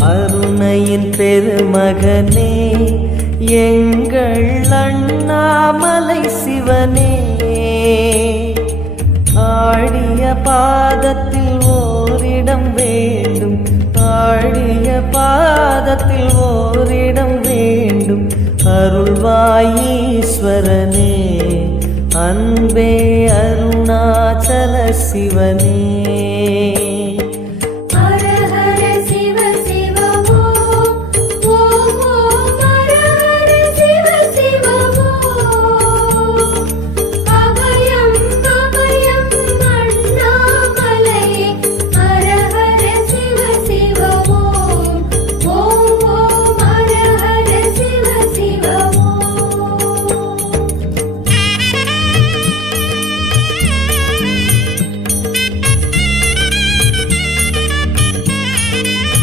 அருணையின் பெருமகனே எங்கள் அண்ணாமலை சிவனே, ஆடிய பாதத்தில் ஓரிடம் வேண்டும், ஆடிய பாதத்தில் ஓரிடம் வேண்டும். அருள்வாயீஸ்வரனே, அன்பே அருணாச்சல சிவனே.